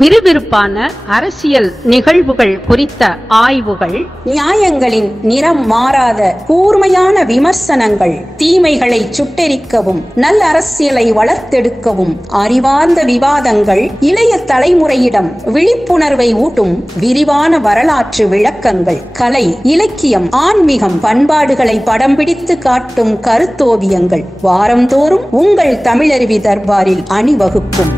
விறுவிறுப்பான அரசியல் நிகழ்வுகள் குறித்த ஆய்வுகள், நியாயங்களின் நிறம் மாறாத கூர்மையான விமர்சனங்கள், தீமைகளை சுட்டெரிக்கவும் நல்ல அரசியலை வளர்த்தெடுக்கவும் அறிவார்ந்த விவாதங்கள், இளைய தலைமுறையிடம் விழிப்புணர்வை ஊட்டும் விரிவான வரலாற்று விளக்கங்கள், கலை, இலக்கியம், ஆன்மீகம், பண்பாடுகளை படம் பிடித்து காட்டும் கருத்தோவியங்கள் வாரந்தோறும் உங்கள் தமிழருவி தர்பாரில் அணிவகுக்கும்.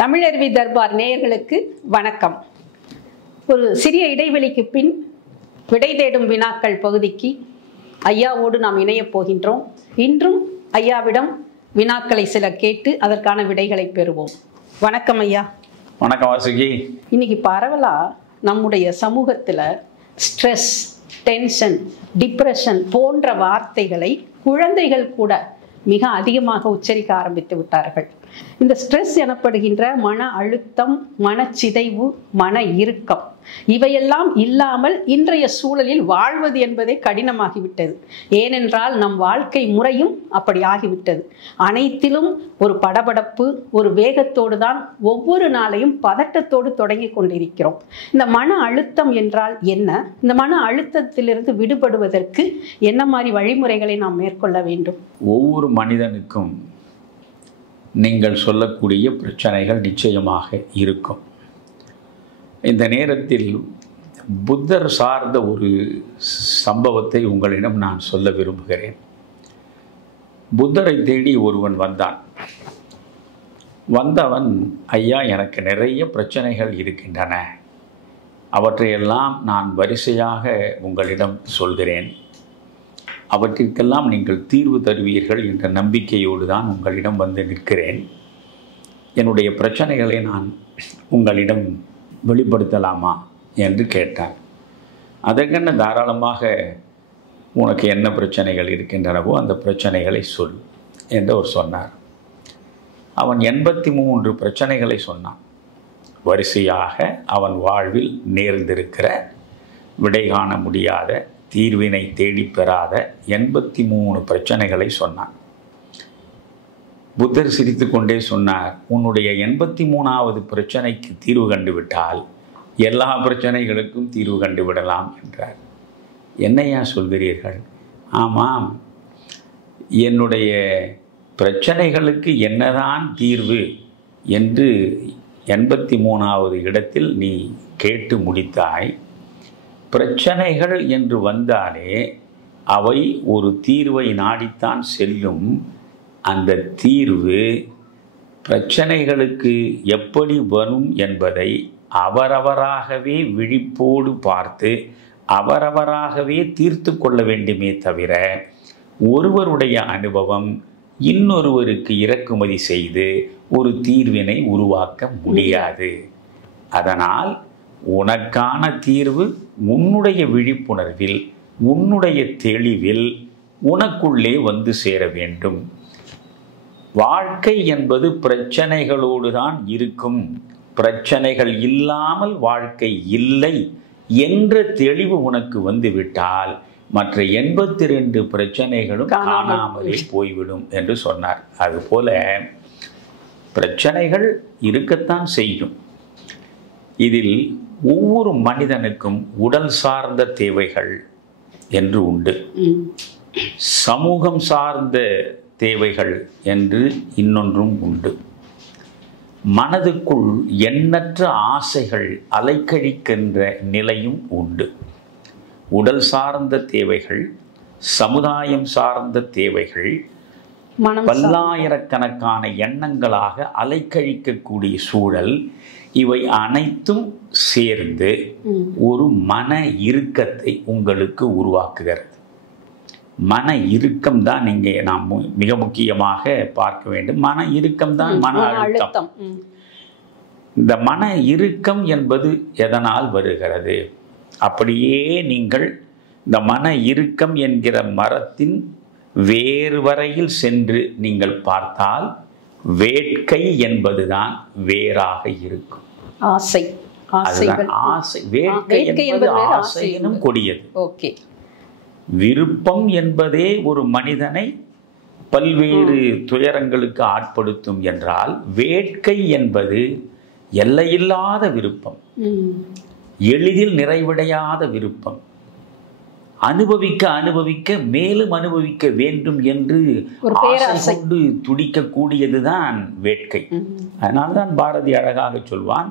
தமிழருவி தர்பார் நேயர்களுக்கு வணக்கம். ஒரு சிறிய இடைவெளிக்கு பின் விடை தேடும் வினாக்கள் பகுதிக்கு ஐயாவோடு நாம் இணையப் போகின்றோம். இன்றும் ஐயாவிடம் வினாக்களை சில கேட்டு அதற்கான விடைகளை பெறுவோம். வணக்கம் ஐயா. வணக்கம் வாசுகி. இன்னைக்கு பரவலா நம்முடைய சமூகத்துல ஸ்ட்ரெஸ், டென்ஷன், டிப்ரெஷன் போன்ற வார்த்தைகளை குழந்தைகள் கூட மிக அதிகமாக உச்சரிக்க ஆரம்பித்து விட்டார்கள். இந்த ஸ்ட்ரெஸ் எனப்படுகின்ற மன அழுத்தம், மனச்சிதைவு, மன இறுக்கம் இவையெல்லாம் இல்லாமல் இன்றைய சூழலில் வாழ்வது என்பதே கடினமாகிவிட்டது. ஏனென்றால் நம் வாழ்க்கை முறையும் அப்படி ஆகிவிட்டது. அனைத்திலும் ஒரு படபடப்பு, ஒரு வேகத்தோடு தான் ஒவ்வொரு நாளையும் பதட்டத்தோடு தொடங்கி கொண்டிருக்கிறோம். இந்த மன அழுத்தம் என்றால் என்ன? இந்த மன அழுத்தத்திலிருந்து விடுபடுவதற்கு என்ன மாதிரி வழிமுறைகளை நாம் மேற்கொள்ள வேண்டும்? ஒவ்வொரு மனிதனுக்கும் நீங்கள் சொல்லக்கூடிய பிரச்சனைகள் நிச்சயமாக இருக்கும். இந்த நேரத்தில் புத்தர் சார்ந்த ஒரு சம்பவத்தை உங்களிடம் நான் சொல்ல விரும்புகிறேன். புத்தரை தேடி ஒருவன் வந்தவன், ஐயா, எனக்கு நிறைய பிரச்சனைகள் இருக்கின்றன, அவற்றையெல்லாம் நான் வரிசையாக உங்களிடம் சொல்கிறேன், அவற்றிற்கெல்லாம் நீங்கள் தீர்வு தருவீர்கள் என்ற நம்பிக்கையோடு தான் உங்களிடம் வந்து நிற்கிறேன். என்னுடைய பிரச்சனைகளை நான் உங்களிடம் வெளிப்படுத்தலாமா என்று கேட்டான். அதற்கென்ன, தாராளமாக உனக்கு என்ன பிரச்சனைகள் இருக்கின்றனவோ அந்த பிரச்சனைகளை சொல் என்று அவர் சொன்னார். அவன் 83 பிரச்சனைகளை சொன்னான். வரிசையாக அவன் வாழ்வில் நேர்ந்திருக்கிற, விடை காண முடியாத, தீர்வினை தேடி பெறாத 83 பிரச்சனைகளை சொன்னான். புத்தர் சிரித்து கொண்டே சொன்னார், உன்னுடைய 83வது பிரச்சனைக்கு தீர்வு கண்டுவிட்டால் எல்லா பிரச்சனைகளுக்கும் தீர்வு கண்டுவிடலாம் என்றார். என்னையா சொல்கிறீர்கள்? ஆமாம், என்னுடைய பிரச்சனைகளுக்கு என்னதான் தீர்வு என்று 83வது இடத்தில் நீ கேட்டு முடித்தாய். பிரச்சனைகள் என்று வந்தாலே அவை ஒரு தீர்வை நாடித்தான் செல்லும். அந்த தீர்வு பிரச்சனைகளுக்கு எப்படி வரும் என்பதை அவரவராகவே விழிப்போடு பார்த்து அவரவராகவே தீர்த்து கொள்ள வேண்டுமே தவிர ஒருவருடைய அனுபவம் இன்னொருவருக்கு இறக்குமதி செய்து ஒரு தீர்வினை உருவாக்க முடியாது. அதனால் உனக்கான தீர்வு உன்னுடைய விழிப்புணர்வில், உன்னுடைய தெளிவில் உனக்குள்ளே வந்து சேர வேண்டும். வாழ்க்கை என்பது பிரச்சனைகளோடு தான் இருக்கும். பிரச்சனைகள் இல்லாமல் வாழ்க்கை இல்லை என்ற தெளிவு உனக்கு வந்துவிட்டால் மற்ற 82 பிரச்சனைகளும் காணாமலே போய்விடும் என்று சொன்னார். அதுபோல பிரச்சனைகள் இருக்கத்தான் செய்யும். இதில் ஒவ்வொரு மனிதனுக்கும் உடல் சார்ந்த தேவைகள் என்று உண்டு, சமூகம் சார்ந்த தேவைகள் என்று இன்னொன்றும் உண்டு. மனதுக்குள் எண்ணற்ற ஆசைகள் அலைக்கழிக்கின்ற நிலையும் உண்டு. உடல் சார்ந்த தேவைகள், சமுதாயம் சார்ந்த தேவைகள், பல்லாயிரக்கணக்கான எண்ணங்களாக அலைக்கழிக்கக்கூடிய சூழல், இவை அனைத்தும் சேர்ந்து ஒரு மன இறுக்கத்தை உங்களுக்கு உருவாக்குகிறது. மன இறுக்கம் தான் நீங்க நாம் மிக முக்கியமாக பார்க்க வேண்டும். மன இறுக்கம் தான் மன அழுத்தம். இந்த மன இறுக்கம் என்பது எதனால் வருகிறது? அப்படியே நீங்கள் இந்த மன இறுக்கம் என்கிற மரத்தின் வேறு வரையில் சென்று நீங்கள் பார்த்தால் வேட்கை என்பதுதான் வேறாக இருக்கும். ஆசை, ஆசை, வேட்கை என்பது ஆசையினும் கொடியது. ஓகே. விருப்பம் என்பதே ஒரு மனிதனை பல்வேறு துயரங்களுக்கு ஆட்படுத்தும் என்றால், வேட்கை என்பது எல்லையில்லாத விருப்பம், எளிதில் நிறைவடையாத விருப்பம், அனுபவிக்க அனுபவிக்க மேலும் அனுபவிக்க வேண்டும் என்று ஆசை கொண்டு துடிக்கக்கூடியதுதான் வேட்கை. அதனால்தான் பாரதி அழகாக சொல்வான்,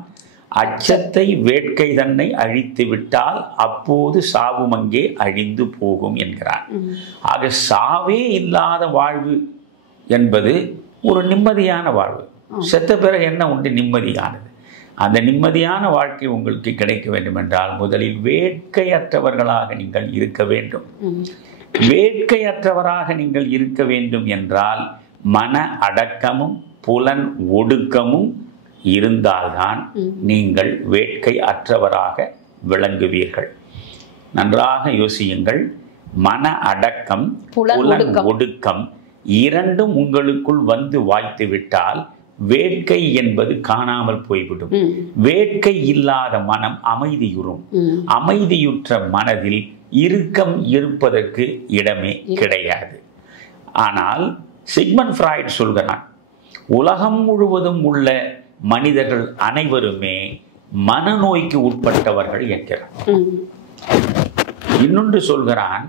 அச்சத்தை வேட்கை தன்னை அழித்து விட்டால் அப்போது சாவும் அங்கே அழிந்து போகும் என்கிறான். ஆக சாவே இல்லாத வாழ்வு என்பது ஒரு நிம்மதியான வாழ்வு. செத்த பிறகு என்ன உண்டு? நிம்மதியானது. அந்த நிம்மதியான வாழ்க்கை உங்களுக்கு கிடைக்க வேண்டும் என்றால் முதலில் வேட்கையற்றவர்களாக நீங்கள் இருக்க வேண்டும். வேட்கையற்றவராக நீங்கள் இருக்க வேண்டும் என்றால் மன அடக்கமும் புலன் ஒடுக்கமும் இருந்தால்தான் நீங்கள் வேட்கை அற்றவராக விளங்குவீர்கள். நன்றாக யோசியுங்கள். மன அடக்கம், புலன் ஒடுக்கம் இரண்டும் உங்களுக்குள் வந்து வாய்த்து விட்டால் வேட்கை என்பது காணாமல் போய்விடும். வேட்கை இல்லாத மனம் அமைதியுறும். அமைதியுற்ற மனதில் இறுக்கம் இருப்பதற்கு இடமே கிடையாது. ஆனால் சிக்மண்ட் ஃப்ராய்ட் சொல்கிறான், உலகம் முழுவதும் உள்ள மனிதர்கள் அனைவருமே மனநோய்க்கு உட்பட்டவர்கள் என்கிறான். இன்னொன்று சொல்கிறான்,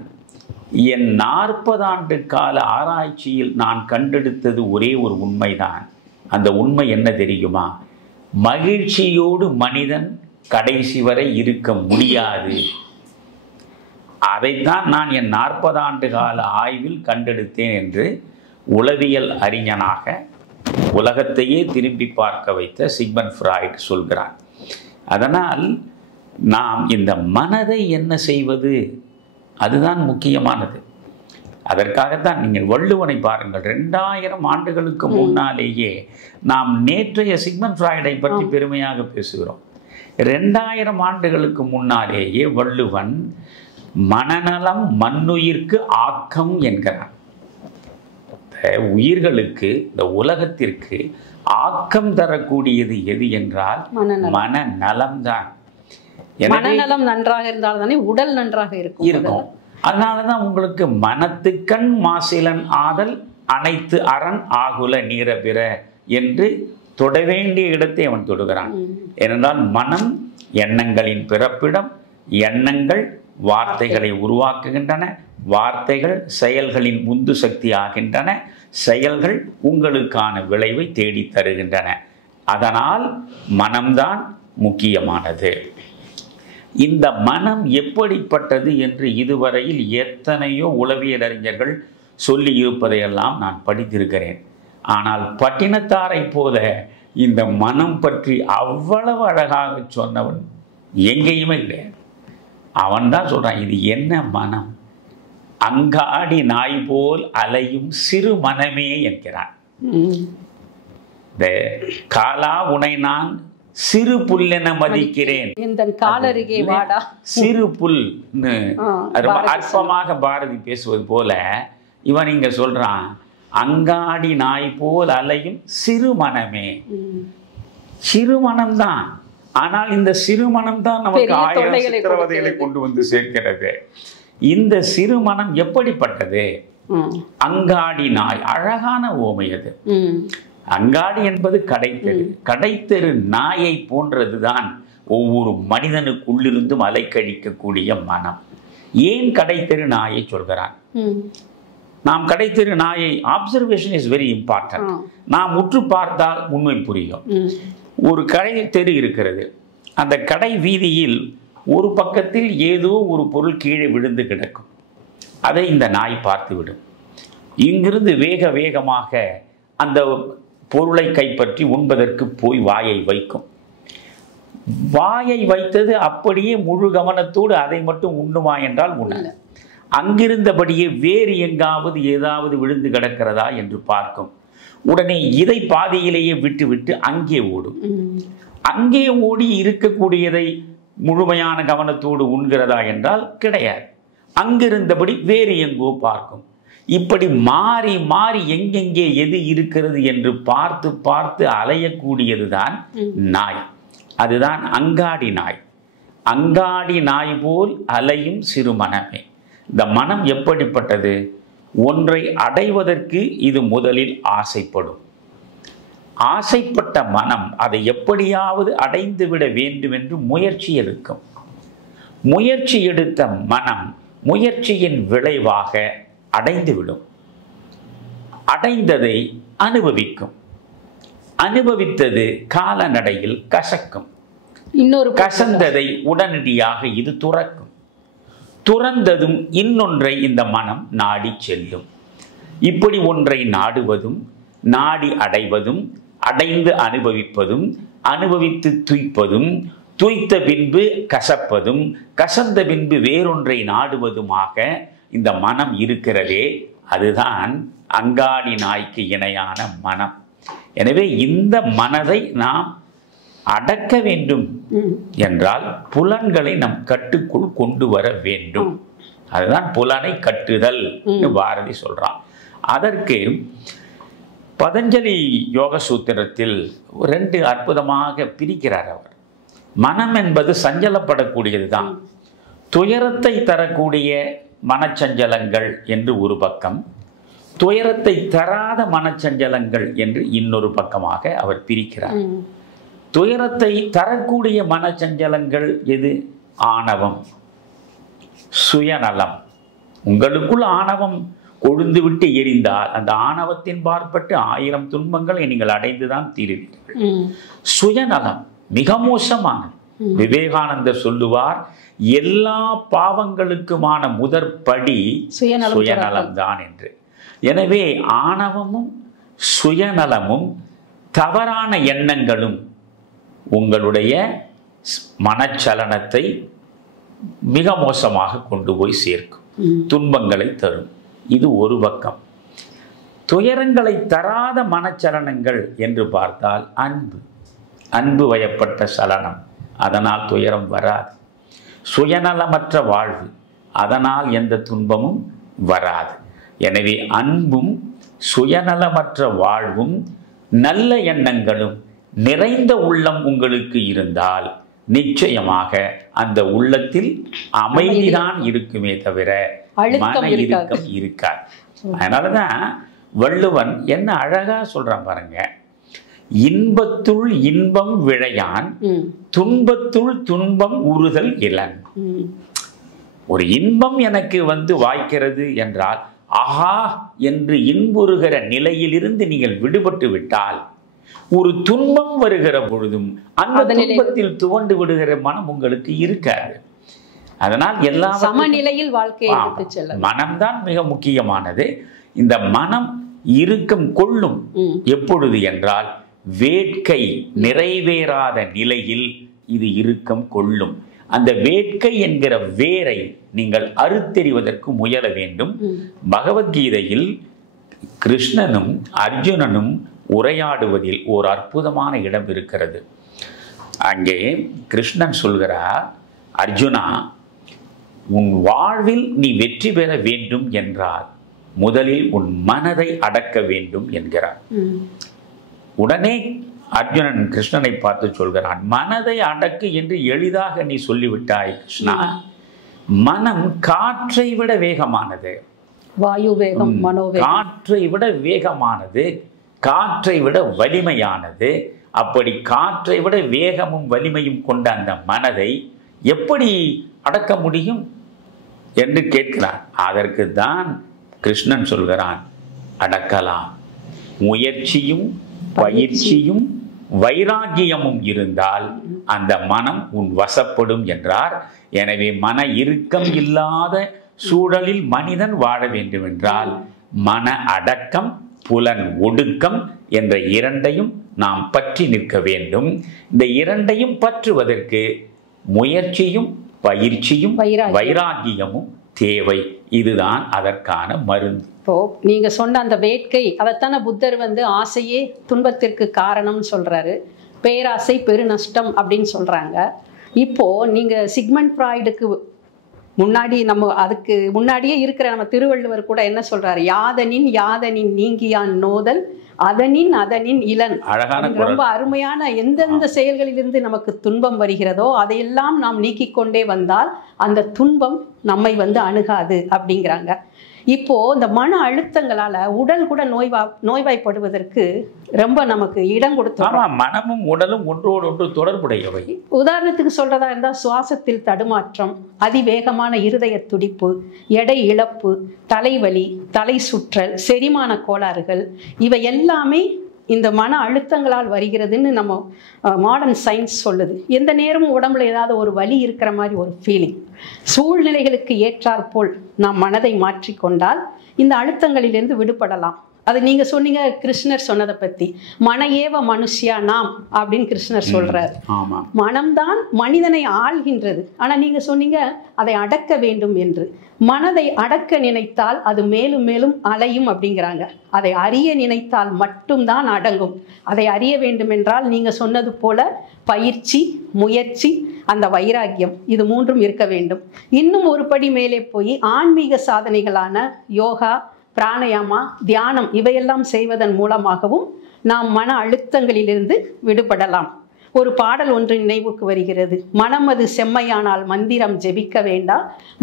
என் 40 ஆண்டு கால ஆராய்ச்சியில் நான் கண்டெடுத்தது ஒரே ஒரு உண்மைதான். அந்த உண்மை என்ன தெரியுமா? மகிழ்ச்சியோடு மனிதன் கடைசி வரை இருக்க முடியாது. அதைத்தான் நான் என் 40 ஆண்டு கால ஆய்வில் கண்டெடுத்தேன் என்று உளவியல் அறிஞனாக உலகத்தையே திரும்பி பார்க்க வைத்த சிக்மண்ட் ஃப்ராய்ட் சொல்கிறான். அதனால் நாம் இந்த மனதை என்ன செய்வது, அதுதான் முக்கியமானது. அதற்காகத்தான் நீங்கள் வள்ளுவனை பாருங்கள். 2000 ஆண்டுகளுக்கு முன்னாலேயே நாம் நேற்றைய சிக்மண்ட் ஃப்ராய்டை பற்றி பெருமையாக பேசுகிறோம். 2000 ஆண்டுகளுக்கு முன்னாலேயே வள்ளுவன் மனநலம் மண்ணுயிர்க்கு ஆக்கம் என்கிறான். உயிர்களுக்கு, இந்த உலகத்திற்கு ஆக்கம் தரக்கூடியது எது என்றால் மனநலம்தான். மனநலம் நன்றாக இருந்தால் தானே உடல் நன்றாக இருக்கும். அதனாலதான் உங்களுக்கு மனத்துக்கண் மாசிலன் ஆதல் அனைத்து அரண் ஆகுல நீர பிற என்று தொட வேண்டிய இடத்தை அவன் தொடுகிறான். ஏனென்றால் மனம் எண்ணங்களின் பிறப்பிடம். எண்ணங்கள் வார்த்தைகளை உருவாக்குகின்றன. வார்த்தைகள் செயல்களின் உந்து சக்தி ஆகின்றன. செயல்கள் உங்களுக்கான விளைவை தேடி தருகின்றன. அதனால் மனம்தான் முக்கியமானது. இந்த மனம் எப்படிப்பட்டது என்று இதுவரையில் எத்தனையோ உளவியல் அறிஞர்கள் சொல்லி இருப்பதையெல்லாம் நான் படித்திருக்கிறேன். ஆனால் பட்டினத்தாரை போல இந்த மனம் பற்றி அவ்வளவு அழகாக சொன்னவன் எங்கேயுமே இல்லை. அவன் தான் சொல்றான், இது என்ன மனம்? அங்காடி நாய் போல் அலையும் சிறு மனமே என்கிறான். இந்த காலா உனை நான் சிறு புல் என மதிக்கிறேன், சிறு புல் அற்பமாக பாரதி பேசுவது போல இவன் இங்க சொல்றான், அங்காடி நாய் போல் அலையும் சிறு மனமே. சிறு மனம்தான். ஆனால் இந்த சிறு மனம் தான் நமக்கு 1000 சித்திரவதைகளை கொண்டு வந்து சேர்க்கிறது. இந்த சிறு மனம் எப்படிப்பட்டது? அங்காடி நாய், அழகான ஓமை அது. அங்காடி என்பது கடைத்தெரு. கடைத்தெரு நாயை போன்றதுதான் ஒவ்வொரு மனிதனுக்குள்ளிருந்தும் அலைக்கழிக்கக்கூடிய மனம். ஏன் கடைத்தெரு நாயை சொல்கிறான்? நாம் கடைத்தெரு நாயை, ஆப்சர்வேஷன் இஸ் வெரி இம்பார்ட்டன்ட். நாம் உற்று பார்த்தால் உண்மை புரியும். ஒரு கடை தெரு இருக்கிறது. அந்த கடை வீதியில் ஒரு பக்கத்தில் ஏதோ ஒரு பொருள் கீழே விழுந்து கிடக்கும். அதை இந்த நாய் பார்த்துவிடும். இங்கிருந்து வேக வேகமாக அந்த பொருளை கைப்பற்றி உண்பதற்கு போய் வாயை வைக்கும். வாயை வைத்தது அப்படியே முழு கவனத்தோடு அதை மட்டும் உண்ணுமா என்றால் உண்ணல. அங்கிருந்தபடியே வேறு எங்காவது ஏதாவது விழுந்து கிடக்கிறதா என்று பார்க்கும். உடனே இதை பாதியிலேயே விட்டு அங்கே ஓடும். அங்கே ஓடி இருக்கக்கூடியதை முழுமையான கவனத்தோடு உண்கிறதா என்றால் கிடையாது. அங்கிருந்தபடி வேறு எங்கோ பார்க்கும். இப்படி மாறி மாறி எங்கெங்கே எது இருக்கிறது என்று பார்த்து பார்த்து அலையக்கூடியதுதான் நாய். அதுதான் அங்காடி நாய். அங்காடி நாய் போல் அலையும் சிறு மனமே. இந்த மனம் எப்படிப்பட்டது? ஒன்றை அடைவதற்கு இது முதலில் ஆசைப்படும். ஆசைப்பட்ட மனம் அதை எப்படியாவது அடைந்துவிட வேண்டும் என்று முயற்சி எடுக்கும். முயற்சி எடுத்த மனம் முயற்சியின் விளைவாக அடைந்துவிடும். அடைந்ததை அனுபவிக்கும். அனுபவித்தது காலநடையில் கசக்கும். இன்னொரு கசந்ததை உடனடியாக இது துறக்கும். துறந்ததும் இன்னொன்றை இந்த மனம் நாடி செல்லும். இப்படி ஒன்றை நாடுவதும் நாடி அடைவதும் அடைந்து அனுபவிப்பதும் அனுபவித்து துய்ப்பதும் துய்த்த பின்பு கசப்பதும் கசந்த பின்பு வேறொன்றை நாடுவதுமாக இந்த மனம் இருக்கிறதே, அதுதான் அங்காடி நாய்க்கு இணையான மனம். எனவே இந்த மனதை நாம் அடக்க வேண்டும் என்றால் புலன்களை நம் கட்டுக்குள் கொண்டு வர வேண்டும். அதுதான் புலனை கட்டுதல் பாரதி சொல்றான். அதற்கு பதஞ்சலி யோக சூத்திரத்தில் 2 அற்புதமாக பிரிக்கிறார் அவர். மனம் என்பது சஞ்சலப்படக்கூடியது தான். துயரத்தை தரக்கூடிய மனச்சஞ்சலங்கள் என்று ஒரு பக்கம், துயரத்தை தராத மனச்சஞ்சலங்கள் என்று இன்னொரு பக்கமாக அவர் பிரிக்கிறார். துயரத்தை தரக்கூடிய மனச்சஞ்சலங்கள் எது? ஆணவம், சுயநலம். உங்களுக்குள் ஆணவம் கொழுந்து விட்டு எரிந்தால் அந்த ஆணவத்தின் பார்ப்பட்டு 1000 துன்பங்களை நீங்கள் அடைந்துதான் தீருவீர்கள். சுயநலம் மிக மோசமானது. விவேகானந்தர் சொல்லுவார், எல்லா பாவங்களுக்குமான முதற்படி சுயநலம் தான் என்று. எனவே ஆணவமும் சுயநலமும் தவறான எண்ணங்களும் உங்களுடைய மனச்சலனத்தை மிக மோசமாக கொண்டு போய் சேர்க்கும், துன்பங்களை தரும். இது ஒரு பக்கம். துயரங்களை தராத மனச்சலனங்கள் என்று பார்த்தால் அன்பு, அன்பு வயப்பட்ட சலனம், அதனால் துயரம் வராது. சுயநலமற்ற வாழ்வு, அதனால் எந்த துன்பமும் வராது. எனவே அன்பும் சுயநலமற்ற வாழ்வும் நல்ல எண்ணங்களும் நிறைந்த உள்ளம் உங்களுக்கு இருந்தால் நிச்சயமாக அந்த உள்ளத்தில் அமைதிதான் இருக்குமே தவிர மன இறுக்கம் இருக்காது. அதனாலதான் வள்ளுவன் என்ன அழகா சொல்றான் பாருங்க, இன்பத்துள் இன்பம் விழையான் துன்பத்துள் துன்பம் உறுதல் இலன். ஒரு இன்பம் எனக்கு வாய்க்கிறது என்றால் ஆஹா என்று இன்புறுகிற நிலையிலிருந்து நீங்கள் விடுபட்டு விட்டால் ஒரு துன்பம் வருகிற பொழுதும் அந்த துன்பத்தில் துவண்டு விடுகிற மனம் உங்களுக்கு இருக்காது. அதனால் எல்லா சமநிலையில் வாழ்க்கையை மனம்தான் மிக முக்கியமானது. இந்த மனம் இறுக்கம் கொள்ளும் எப்பொழுது என்றால் வேட்கை நிறைவேறாத நிலையில் இது இறுக்கம் கொள்ளும். அந்த வேட்கை என்கிற வேரை நீங்கள் அறுத்தெறிவதற்கு முயல வேண்டும். பகவத்கீதையில் கிருஷ்ணனும் அர்ஜுனனும் உரையாடுவதில் ஒரு அற்புதமான இடம் இருக்கிறது. அங்கே கிருஷ்ணன் சொல்கிறார், அர்ஜுனா, உன் வாழ்வில் நீ வெற்றி பெற வேண்டும் என்றால் முதலில் உன் மனதை அடக்க வேண்டும் என்கிறார். உடனே அர்ஜுனன் கிருஷ்ணனை பார்த்து சொல்கிறான், மனதை அடக்கு என்று எளிதாக நீ சொல்லிவிட்டாய் கிருஷ்ணா. மனம் காற்றை விட வேகமானது, வாயு வேகம், மனோவேகம், காற்றை விட வேகமானது, காற்றை விட வலிமையானது. அப்படி காற்றை விட வேகமும் வலிமையும் கொண்ட அந்த மனதை எப்படி அடக்க முடியும் என்று கேட்கிறான். அதற்கு தான் கிருஷ்ணன் சொல்கிறான், அடக்கலாம். முயற்சியும் பயிற்சியும் வைராகியமும் இருந்தால் அந்த மனம் உன் வசப்படும் என்றார். எனவே மன இறுக்கம் இல்லாத சூழலில் மனிதன் வாழ வேண்டும் என்றால் மன அடக்கம் புலன் ஒடுக்கம் என்ற இரண்டையும் நாம் பற்றி நிற்க வேண்டும். இந்த இரண்டையும் பற்றுவதற்கு முயற்சியும் பயிற்சியும் வைராகியமும் தேவை. இதுதான் அதற்கான மருந்து. இப்போ நீங்க சொன்ன அந்த வேட்கை, அதைத்தான புத்தர் ஆசையே துன்பத்திற்கு காரணம்னு சொல்றாரு, பேராசை பெருநஷ்டம் அப்படின்னு சொல்றாங்க. இப்போ நீங்க சிக்மண்ட் ஃப்ராய்டுக்கு முன்னாடி அதுக்கு முன்னாடியே இருக்கிற நம்ம திருவள்ளுவர் கூட என்ன சொல்றாரு, யாதனின் யாதனின் நீங்கியான் நோதல் அதனின் இளன். அழகான ரொம்ப அருமையான. எந்தெந்த செயல்களிலிருந்து நமக்கு துன்பம் வருகிறதோ அதையெல்லாம் நாம் நீக்கிக் கொண்டே வந்தால் அந்த துன்பம் நம்மை அணுகாது அப்படிங்கிறாங்க. இப்போ இந்த மன அழுத்தங்களால உடல் கூட நோய்வாய்ப்படுவதற்கு ரொம்ப நமக்கு இடம் கொடுத்தோம். மனமும் உடலும் ஒன்றோடு ஒன்று தொடர்புடையவை. உதாரணத்துக்கு சொல்றதா இருந்தால் சுவாசத்தில் தடுமாற்றம், அதிவேகமான இருதய துடிப்பு, எடை இழப்பு, தலைவலி, தலை சுற்றல், செரிமான கோளாறுகள், இவை எல்லாமே இந்த மன அழுத்தங்களால் வருகிறதுன்னு நம்ம மாடர்ன் சயின்ஸ் சொல்லுது. எந்த நேரமும் உடம்புல ஏதாவது ஒரு வலி இருக்கிற மாதிரி ஒரு ஃபீலிங். சூழ்நிலைகளுக்கு ஏற்றாற்போல் நாம் மனதை மாற்றிக்கொண்டால் இந்த அழுத்தங்களிலிருந்து விடுபடலாம். அது நீங்க சொன்னீங்க, கிருஷ்ணர் சொன்னதை பத்தி, மன ஏவ மனுஷியா நாம் அப்படின்னு கிருஷ்ணர் சொல்றாரு. மனம்தான் மனிதனை ஆள்கின்றது. ஆனா நீங்க சொன்னீங்க அதை அடக்க வேண்டும் என்று. மனதை அடக்க நினைத்தால் அது மேலும் மேலும் அலையும் அப்படிங்கிறாங்க. அதை அறிய நினைத்தால் மட்டும்தான் அடங்கும். அதை அறிய வேண்டும் என்றால் நீங்க சொன்னது போல பயிற்சி, முயற்சி, அந்த வைராக்கியம், இது மூன்றும் இருக்க வேண்டும். இன்னும் ஒரு படி மேலே போய் ஆன்மீக சாதனைகளான யோகா, பிராணயாமா, தியானம் இவையெல்லாம் செய்வதன் மூலமாகவும் நாம் மன அழுத்தங்களிலிருந்து விடுபடலாம். ஒரு பாடல் ஒன்று நினைவுக்கு வருகிறது. மனமது செம்மையானால் மந்திரம் ஜெபிக்க வேண்டா,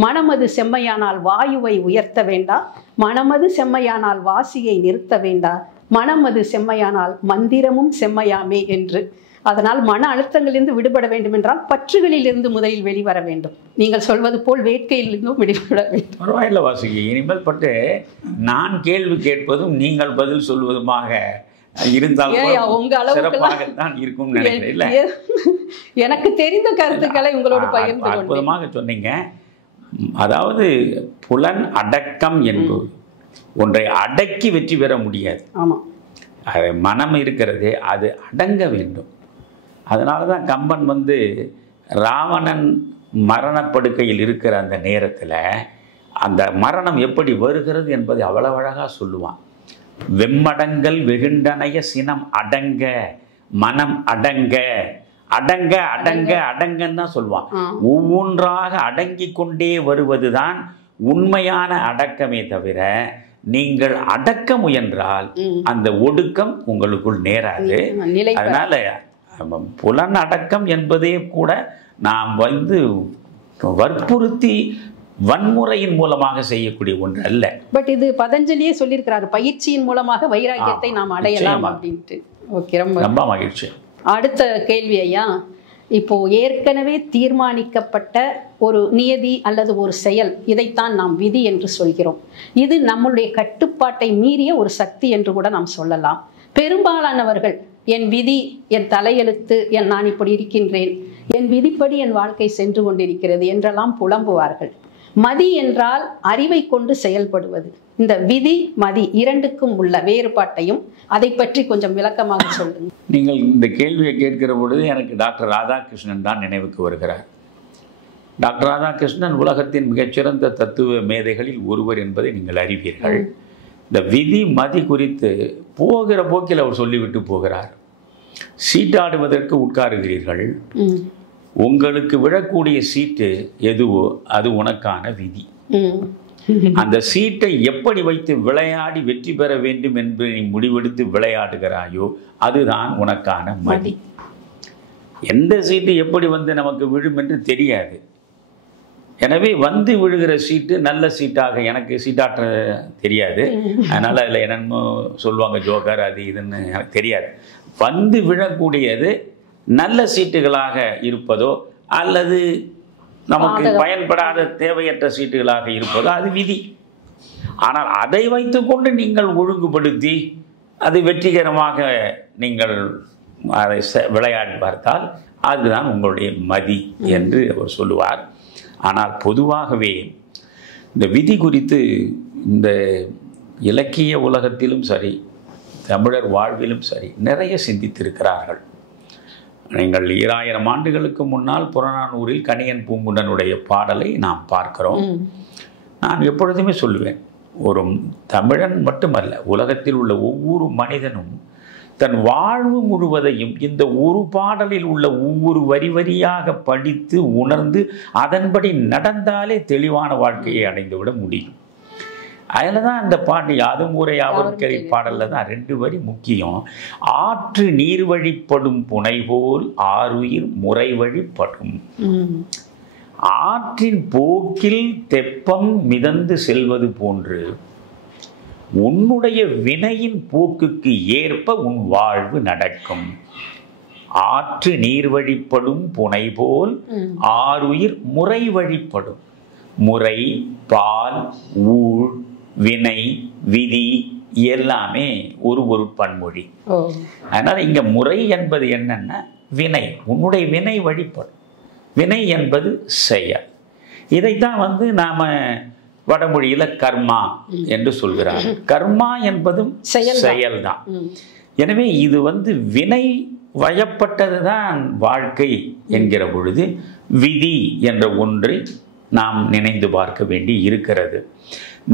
மனமது செம்மையானால் வாயுவை உயர்த்த வேண்டா, மனமது செம்மையானால் வாசியை நிறுத்த வேண்டா, மனமது செம்மையானால் மந்திரமும் செம்மையாமே என்று. அதனால் மன அழுத்தங்களிலிருந்து விடுபட வேண்டும் என்றால் பற்றுகளிலிருந்து முதலில் வெளிவர வேண்டும். நீங்கள் சொல்வது போல் வேட்கையிலிருந்தும் விடுபட வேண்டும். பரவாயில்ல வாசுகி, இனிமேல் பட்டு நான் கேள்வி கேட்பதும் நீங்கள் பதில் சொல்வதுமாக இருந்தால் உங்க சிறப்பாகத்தான் இருக்கும் நினைக்கிறேன். எனக்கு தெரிந்த கருத்துக்களை உங்களோடு பகிர்ந்து அற்புதமாக சொன்னீங்க. அதாவது புலன் அடக்கம் என்பது ஒன்றை அடக்கி வெற்றி பெற முடியாது. ஆமா, அது மனம் இருக்கிறது, அது அடங்க வேண்டும். அதனால தான் கம்பன் ராவணன் மரணப்படுக்கையில் இருக்கிற அந்த நேரத்தில் அந்த மரணம் எப்படி வருகிறது என்பதை அவ்வளவு அழகாக சொல்லுவான். வெம்மடங்கள் வெகுண்டனைய சினம் அடங்க, மனம் அடங்க, அடங்க அடங்க அடங்கன்னு தான் சொல்லுவான். ஒவ்வொன்றாக அடங்கி கொண்டே வருவதுதான் உண்மையான அடக்கமே தவிர நீங்கள் அடக்க முயன்றால் அந்த ஒடுக்கம் உங்களுக்குள் நேராது. அதனால புலன் அடக்கம் என்பதே கூட நாம் வற்புறுத்தி வன்முறையின் மூலமாக செய்யக்கூடிய ஒன்று அல்ல. பட் இது பதஞ்சலியே சொல்லியிருக்கிறாரு, பயிற்சியின் மூலமாக வைராக்கியத்தை நாம் அடையலாம் அப்படின்ட்டு. ஓகே, ரொம்ப மகிழ்ச்சி. அடுத்த கேள்வி ஐயா, இப்போ ஏற்கனவே தீர்மானிக்கப்பட்ட ஒரு நியதி அல்லது ஒரு செயல், இதைத்தான் நாம் விதி என்று சொல்கிறோம். இது நம்முடைய கட்டுப்பாட்டை மீறிய ஒரு சக்தி என்று கூட நாம் சொல்லலாம். பெரும்பாலானவர்கள் என் விதி, என் தலையெழுத்து, நான் இப்படி இருக்கின்றேன், என் விதிப்படி என் வாழ்க்கை சென்று கொண்டிருக்கிறது என்றெல்லாம் புலம்புவார்கள். மதி என்றால் அறிவை கொண்டு செயல்படுவது. இந்த விதி மதி இரண்டுக்கும் உள்ள வேறுபாட்டையும் அதை பற்றி கொஞ்சம் விளக்கமாக சொல்லுங்க. நீங்கள் இந்த கேள்வியை கேட்கிற பொழுது எனக்கு டாக்டர் ராதாகிருஷ்ணன் தான் நினைவுக்கு வருகிறார். டாக்டர் ராதாகிருஷ்ணன் உலகத்தின் மிகச்சிறந்த தத்துவ மேதைகளில் ஒருவர் என்பதை நீங்கள் அறிவீர்கள். இந்த விதி மதி குறித்து போகிற போக்கில் அவர் சொல்லிவிட்டு போகிறார். சீட்டாடுவதற்கு உட்காருகிறீர்கள், உங்களுக்கு விழக்கூடிய சீட்டு எதுவோ அது உனக்கான விதி. அந்த சீட்டை எப்படி வைத்து விளையாடி வெற்றி பெற வேண்டும் என்று நீ முடிவெடுத்து விளையாடுகிறாயோ அதுதான் உனக்கான மதி. எந்த சீட்டு எப்படி நமக்கு விழும் என்று தெரியாது. எனவே விழுகிற சீட்டு நல்ல சீட்டாக, எனக்கு சீட்டாற்ற தெரியாது, அதனால் அதில் என்னென்னு சொல்லுவாங்க ஜோக்கர் அது இதுன்னு எனக்கு தெரியாது. விழக்கூடியது நல்ல சீட்டுகளாக இருப்பதோ அல்லது நமக்கு பயன்படாத தேவையற்ற சீட்டுகளாக இருப்பதோ அது விதி. ஆனால் அதை வைத்துக்கொண்டு நீங்கள் ஒழுங்குபடுத்தி அது வெற்றிகரமாக நீங்கள் அதை விளையாடி பார்த்தால் அதுதான் உங்களுடைய மதி என்று அவர் சொல்லுவார். ஆனால் பொதுவாகவே இந்த விதி குறித்து இந்த இலக்கிய உலகத்திலும் சரி, தமிழர் வாழ்விலும் சரி நிறைய சிந்தித்திருக்கிறார்கள். நீங்கள் 2000 ஆண்டுகளுக்கு முன்னால் புறநானூரில் கணியன் பூங்குன்றனுடைய பாடலை நாம் பார்க்கிறோம். நான் எப்பொழுதுமே சொல்லுவேன், ஒரு தமிழன் மட்டுமல்ல, உலகத்தில் உள்ள ஒவ்வொரு மனிதனும் தன் வாழ்வு முழுவதையும் இந்த ஒரு பாடலில் உள்ள ஒவ்வொரு வரி வரியாக படித்து உணர்ந்து அதன்படி நடந்தாலே தெளிவான வாழ்க்கையை அடைந்துவிட முடியும். அதில் தான் அந்த பாட்டு யாதும் ஊரே யாவருக்கரை பாடலில் தான் 2 வரி முக்கியம். ஆற்று நீர் வழிப்படும் புனை போல் ஆறுயிர் முறை வழிப்படும். ஆற்றின் போக்கில் தெப்பம் மிதந்து செல்வது போன்று உன்னுடைய வினையின் போக்குக்கு ஏற்ப உன் வாழ்வு நடக்கும். ஆற்று நீர் வழிப்படும் புனை போல் ஆறுயிர் முறை வழிப்படும். முறை, பால், ஊழ், வினை, விதி எல்லாமே ஒரு பன்மொழி. அதனால இங்க முறை என்பது என்னன்னா வினை, உன்னுடைய வினை வழிபடும். வினை என்பது செயல். இதைத்தான் நாம வடமொழியில கர்மா என்று சொல்கிறார். கர்மா என்பதும் செயல்தான். எனவே இது வினை வயப்பட்டதுதான் வாழ்க்கை என்கிற பொழுது விதி என்ற ஒன்றை நாம் நினைந்து பார்க்க வேண்டி இருக்கிறது.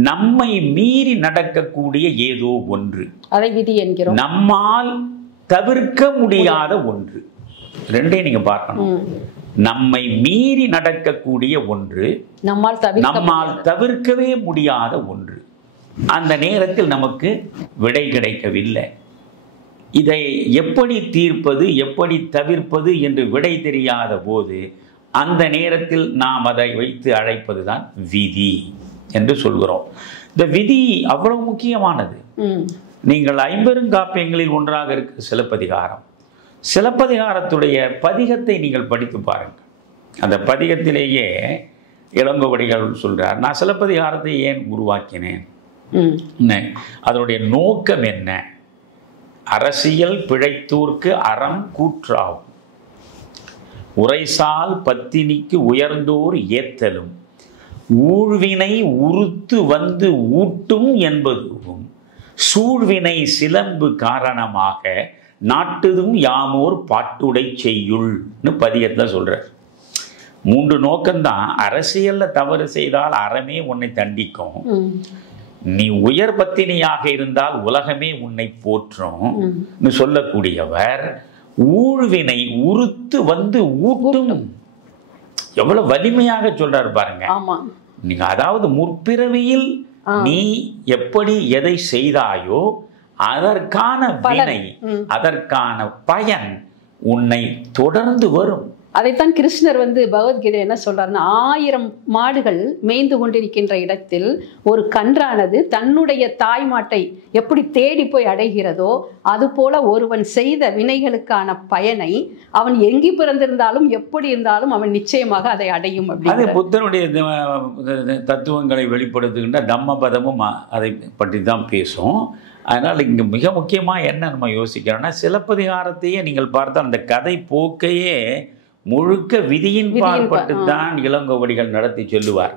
நம்மை மீறி நடக்கக்கூடிய ஏதோ ஒன்று, அதை விதி என்கிறோம். நம்மால் தவிர்க்க முடியாத ஒன்று, ரெண்டையும் நீங்க பார்க்கணும். நம்மை மீறி நடக்கக்கூடிய ஒன்று, நம்மால் தவிர்க்கவே முடியாத ஒன்று. அந்த நேரத்தில் நமக்கு விடை கிடைக்கவில்லை. இதை எப்படி தீர்ப்பது, எப்படி தவிர்ப்பது என்று விடை தெரியாத போது அந்த நேரத்தில் நாம் அதை வைத்து அழைப்பதுதான் விதி என்று சொல்கிறோம். இந்த விதி அவ்வளவு முக்கியமானது. நீங்கள் 50 காப்பியங்களில் ஒன்றாக இருக்கு சிலப்பதிகாரம். சிலப்பதிகாரத்துடைய பதிகத்தை நீங்கள் படித்து பாருங்கள். அந்த பதிகத்திலேயே இளங்கோவடிகள் சொல்றார், நான் சிலப்பதிகாரத்தை ஏன் உருவாக்கினேன், அதனுடைய நோக்கம் என்ன, அரசியல் பிழைத்தோர்க்கு அறம் கூற்றாகும், உரைசால் பத்தினிக்கு உயர்ந்தோர் ஏத்தலும், ஊழ்வினை உறுத்து ஊட்டும் என்பதும், சூழ்வினை சிலம்பு காரணமாக நாட்டுதும் யாமோர் பாட்டுடை செய்யுள்னு பதியத்தில் சொல்றார். 3 நோக்கம்தான். அரசியல்ல தவறு செய்தால் அறமே உன்னை தண்டிக்கும், நீ உயர் பத்தினியாக இருந்தால் உலகமே உன்னை போற்றும் சொல்லக்கூடியவர். ஊழ்வினை உறுத்து ஊட்டும், எவ்வளவு வலிமையாக சொல்றாரு பாருங்க. நீங்க அதாவது முற்பிறவியில் நீ எப்படி எதை செய்தாயோ அதற்கான வினை, அதற்கான பயன் உன்னை தொடர்ந்து வரும். அதைத்தான் கிருஷ்ணர் பகவத்கீதை என்ன சொல்றாருன்னா, 1000 மாடுகள் மேய்ந்து கொண்டிருக்கின்ற இடத்தில் ஒரு கன்றானது தன்னுடைய தாய் மாட்டை எப்படி தேடி போய் அடைகிறதோ அது போல ஒருவன் செய்த வினைகளுக்கான பயனை அவன் எங்கி பிறந்திருந்தாலும் எப்படி இருந்தாலும் அவன் நிச்சயமாக அதை அடையும். அது புத்தனுடைய தத்துவங்களை வெளிப்படுத்துகின்ற தம்மபதமும் அதை பற்றி தான் பேசும். அதனால் இங்கே மிக முக்கியமாக என்ன நம்ம யோசிக்கிறோம்னா, சிலப்பதிகாரத்தையே நீங்கள் பார்த்தால் அந்த கதை போக்கையே முழுக்க விதியின் பாற்பட்டு தான் இளங்கோவடிகள் நடத்தி சொல்லுவார்.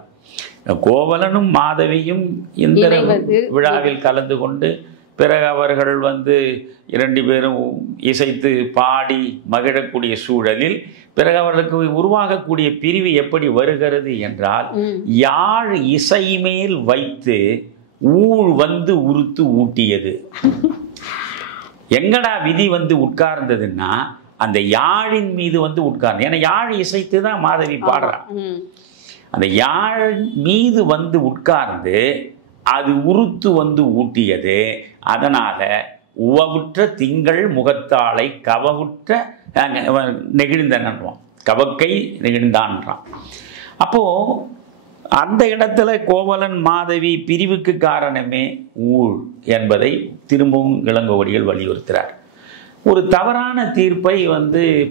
கோவலனும் மாதவியும் இந்த விழாவில் கலந்து கொண்டு பிறகு அவர்கள் 2 பேரும் இசைத்து பாடி மகிழக்கூடிய சூழலில் பிறகு அவர்களுக்கு உருவாகக்கூடிய பிரிவு எப்படி வருகிறது என்றால், யாழ் இசை மேல் வைத்து ஊழ் உறுத்து ஊட்டியது. எங்கடா விதி உட்கார்ந்ததுன்னா அந்த யாழின் மீது உட்கார்ந்து, ஏன்னா யாழ் இசைத்து தான் மாதவி பாடுறான். அந்த யாழ் மீது உட்கார்ந்து அது உறுத்து ஊட்டியது. அதனால உவவுற்ற திங்கள் முகத்தாளை கவவுற்ற நெகிழ்ந்தன்றான், கவக்கை நெகிழ்ந்தான்றான். அப்போ அந்த இடத்துல கோவலன் மாதவி பிரிவுக்கு காரணமே ஊழ் என்பதை திரும்பவும் இளங்கோவடிகள் வலியுறுத்துறார். ஒரு தவறான தீர்ப்பை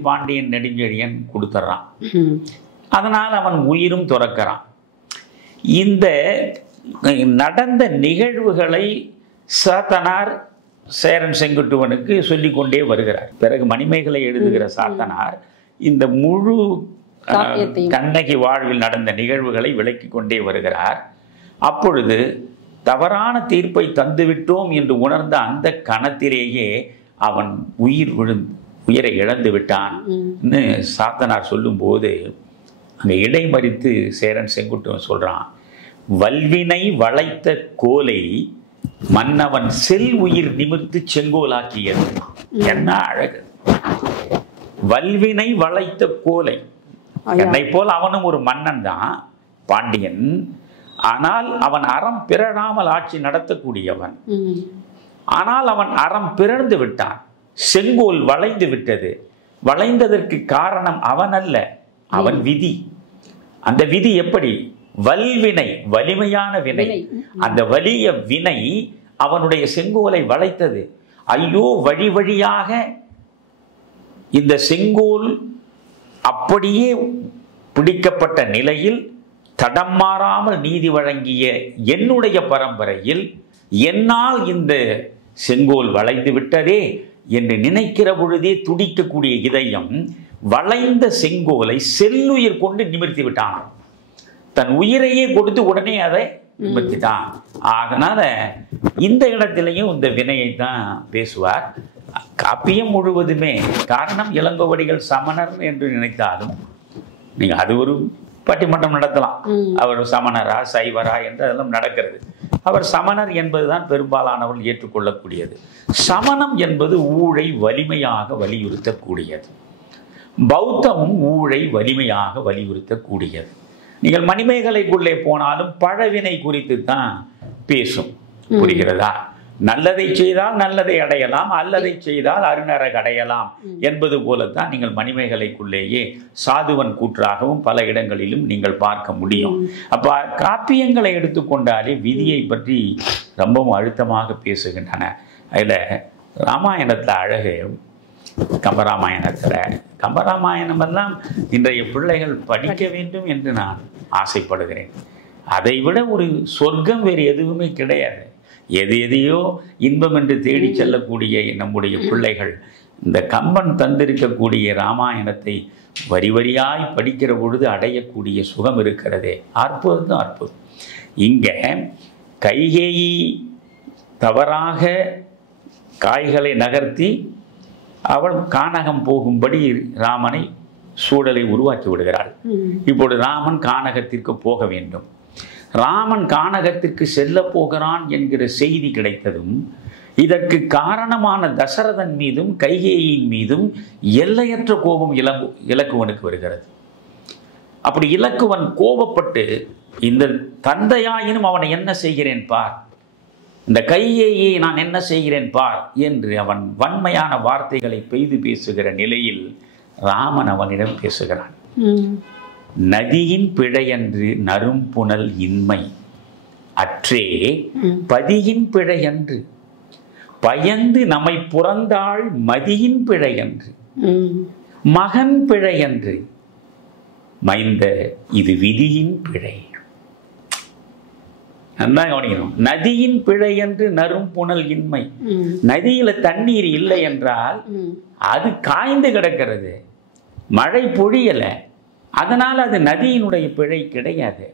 பாண்டியன் நெடுஞ்செழியன் கொடுத்துட்றான். அதனால் அவன் உயிரும் துறக்கிறான். இந்த நடந்த நிகழ்வுகளை சாத்தனார் சேரன் செங்குட்டுவனுக்கு சொல்லிக்கொண்டே வருகிறார். பிறகு மணிமேகலை எழுதுகிற சாத்தனார் இந்த முழு கண்ணகி வாழ்வில் நடந்த நிகழ்வுகளை விளக்கி கொண்டே வருகிறார். அப்பொழுது தவறான தீர்ப்பை தந்துவிட்டோம் என்று உணர்ந்த அந்த கணத்திலேயே அவன் உயிரை இழந்து விட்டான் சாத்தனார் சொல்லும்போது அங்கே இடைமறித்து சேரன் செங்குட்டுவன் சொல்றான், வல்வினை வளைத்த கோலை மன்னவன் செல் உயிர் நிமிர்த்து செங்கோலாக்கியது. என்ன அழகு! வல்வினை வளைத்த கோலை, என்னை போல் அவனும் ஒரு மன்னன் தான் பாண்டியன். ஆனால் அவன் அறம் பிறழாமல் ஆட்சி நடத்தக்கூடியவன். ஆனால் அவன் அறம் பிறந்து விட்டான். செங்கோல் வளைந்து விட்டது. வளைந்ததற்கு காரணம் அவன் அல்ல, அவன் விதி. அந்த விதி எப்படி? வல்வினை, வலிமையான வினை. அந்த வலிய வினை அவனுடைய செங்கோலை வளைத்தது. ஐயோ, வழி வழியாக இந்த செங்கோல் அப்படியே பிடிக்கப்பட்ட நிலையில் தடம் மாறாமல் நீதி வழங்கிய என்னுடைய பரம்பரையில் என்னால் இந்த செங்கோல் வளைந்து விட்டதே என்று நினைக்கிற பொழுதே துடிக்கக்கூடிய இதயம் வளைந்த செங்கோலை செல்லுயிர் கொண்டு நிமிர்த்தி விட்டான். தன் உயிரையே கொடுத்து உடனே அதை நிமிர்த்திட்டான். அதனால இந்த இடத்திலையும் இந்த வினையை தான் பேசுவார். காப்பியம் முழுவதுமே காரணம் இளங்கோவடிகள் சமணர் என்று நினைத்தாலும் நீங்க அது ஒரு பட்டிமன்றம் நடத்தலாம். அவர் சமணரா சைவரா என்று அதெல்லாம் நடக்கிறது. அவர் சமணர் என்பதுதான் பெரும்பாலானவர்கள் ஏற்றுக்கொள்ளக்கூடியது. சமணம் என்பது ஊழை வலிமையாக வலியுறுத்தக்கூடியது. பௌத்தமும் ஊழை வலிமையாக வலியுறுத்தக்கூடியது. நீங்கள் மணிமேகலைக்குள்ளே போனாலும் பழவினை குறித்து தான் பேசும். புரிகிறதா? நல்லதை செய்தால் நல்லதை அடையலாம், அல்லதை செய்தால் அருநரக அடையலாம் என்பது போலத்தான் நீங்கள் மணிமேகலைக்குள்ளேயே சாதுவன் கூற்றாகவும் பல இடங்களிலும் நீங்கள் பார்க்க முடியும். அப்ப காப்பியங்களை எடுத்துக்கொண்டாலே விதியை பற்றி ரொம்பவும் அழுத்தமாக பேசுகின்றன. அதில் ராமாயணத்தில் அழகு, கம்பராமாயணம் எல்லாம் இன்றைய பிள்ளைகள் படிக்க வேண்டும் என்று நான் ஆசைப்படுகிறேன். அதை விட ஒரு சொர்க்கம் வேறு எதுவுமே கிடையாது. எதையோ இன்பம் என்று தேடி செல்லக்கூடிய நம்முடைய பிள்ளைகள் இந்த கம்பன் தந்திருக்கக்கூடிய ராமாயணத்தை வரி வரியாய் படிக்கிற பொழுது அடையக்கூடிய சுகம் இருக்கிறதே, அற்புதம் அற்புதம். இங்கே கைகேயி தவறாக காய்களை நகர்த்தி அவள் கானகம் போகும்படி ராமனை சூழலை உருவாக்கி விடுகிறாள். இப்பொழுது ராமன் கானகத்திற்கு போக வேண்டும். ராமன் கானகத்திற்கு செல்ல போகிறான் என்கிற செய்தி கிடைத்ததும் இதற்கு காரணமான தசரதன் மீதும் கைகேயின் மீதும் எல்லையற்ற கோபம் இலக்குவனுக்கு வருகிறது. அப்படி இலக்குவன் கோபப்பட்டு, இந்த தந்தையாயினும் அவனை என்ன செய்கிறேன் பார், இந்த கைகேயை நான் என்ன செய்கிறேன் பார் என்று அவன் வன்மையான வார்த்தைகளை பெய்து பேசுகிற நிலையில் ராமன் அவனிடம் பேசுகிறான். நதியின் பிழையன்று நறும்புணல் இன்மை அற்றே பதியின் பிழையன்று பயந்து நம்மை புறந்தாள் மதியின் பிழையன்று மகன் பிழையன்று மைந்த இது விதியின் பிழை. கவனிக்கணும். நதியின் பிழை என்று நறும்புணல் இன்மை. நதியில தண்ணீர் இல்லை என்றால் அது காய்ந்து கிடக்கிறது, மழை பொழியல, அதனால் அது நதியினுடைய பிழை கிடையாது.